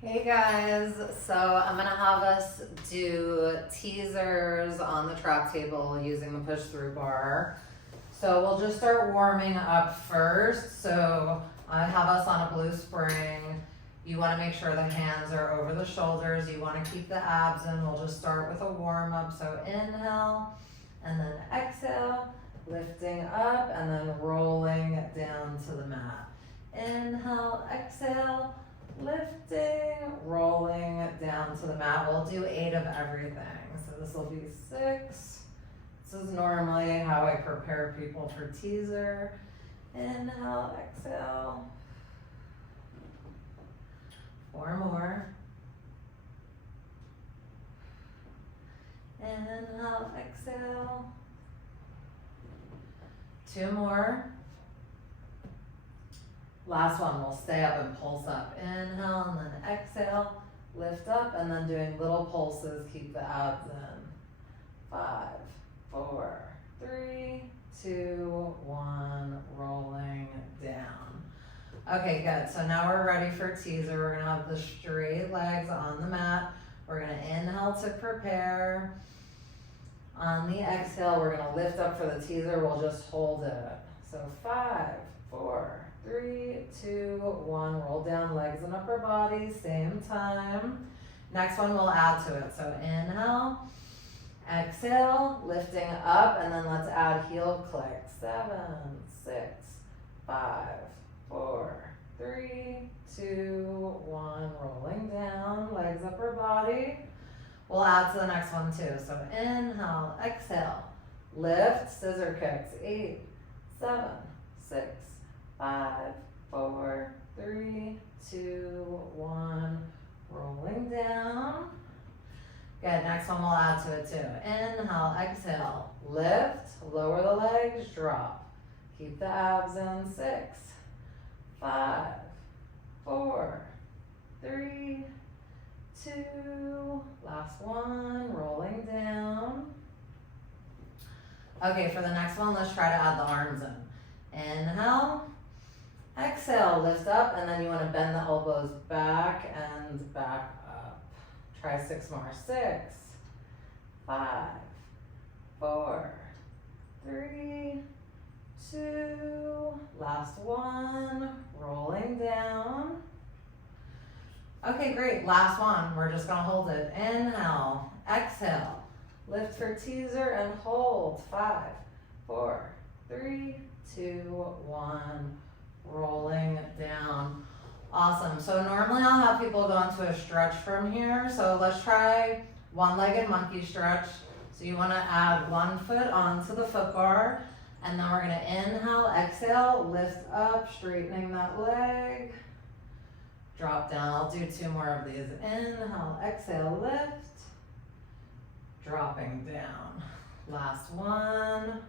Hey guys, so I'm gonna have us do teasers on the trap table using the push through bar. So we'll just start warming up first. So I have us on a blue spring. You wanna make sure the hands are over the shoulders. You wanna keep the abs in. We'll just start with a warm up. So inhale and then exhale, lifting up and then rolling down to the mat. Inhale, exhale, lifting, rolling down to the mat. We'll do 8 of everything. So this will be 6. This is normally how I prepare people for teaser. Inhale, exhale. 4 more. Inhale, exhale. 2 more. Last one, we'll stay up and pulse up. Inhale and then exhale, lift up and then doing little pulses, keep the abs in. 5, 4, 3, 2, 1, rolling down. Okay, good. So now we're ready for teaser. We're gonna have the straight legs on the mat. We're gonna inhale to prepare. On the exhale, we're gonna lift up for the teaser. We'll just hold it. So 5, 4, 3, 2, 1, roll down, legs and upper body, same time. Next one we'll add to it. So inhale, exhale, lifting up, and then let's add heel click. 7, 6, 5, 4, 3, 2, 1, rolling down, legs, upper body. We'll add to the next one too. So inhale, exhale, lift, scissor kicks. 8, 7, 6, 5, 4, 3, 2, 1, rolling down. Good, next one we'll add to it too. Inhale, exhale, lift, lower the legs, drop. Keep the abs in. 6, 5, 4, 3, 2, last one, rolling down. Okay, for the next one, let's try to add the arms in. Inhale. Exhale, lift up, and then you want to bend the elbows back and back up. Try 6 more. 6, 5, 4, 3, 2, last one, rolling down. Okay, great, last one. We're just gonna hold it. Inhale, exhale, lift for teaser and hold. 5, 4, 3, 2, 1. Rolling down. Awesome. So normally I'll have people go into a stretch from here. So let's try one-legged monkey stretch. So you want to add 1 foot onto the foot bar, and then we're going to inhale, exhale, lift up, straightening that leg. Drop down. I'll do 2 more of these. Inhale, exhale, lift. Dropping down. Last one.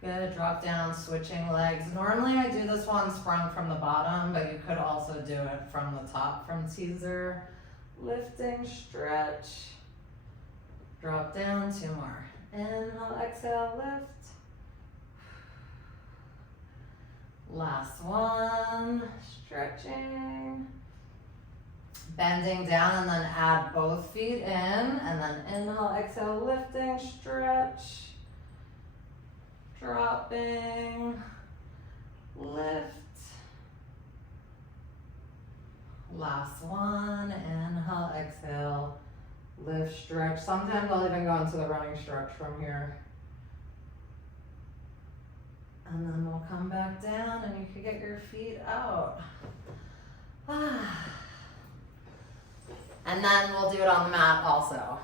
Good, drop down, switching legs. Normally I do this one sprung from the bottom, but you could also do it from the top from teaser. Lifting, stretch, drop down, 2 more. Inhale, exhale, lift. Last one, stretching. Bending down and then add both feet in, and then inhale, exhale, lifting, stretch. Dropping, lift, last one, inhale, exhale, lift, stretch. Sometimes I'll even go into the running stretch from here. And then we'll come back down and you can get your feet out. And then we'll do it on the mat also.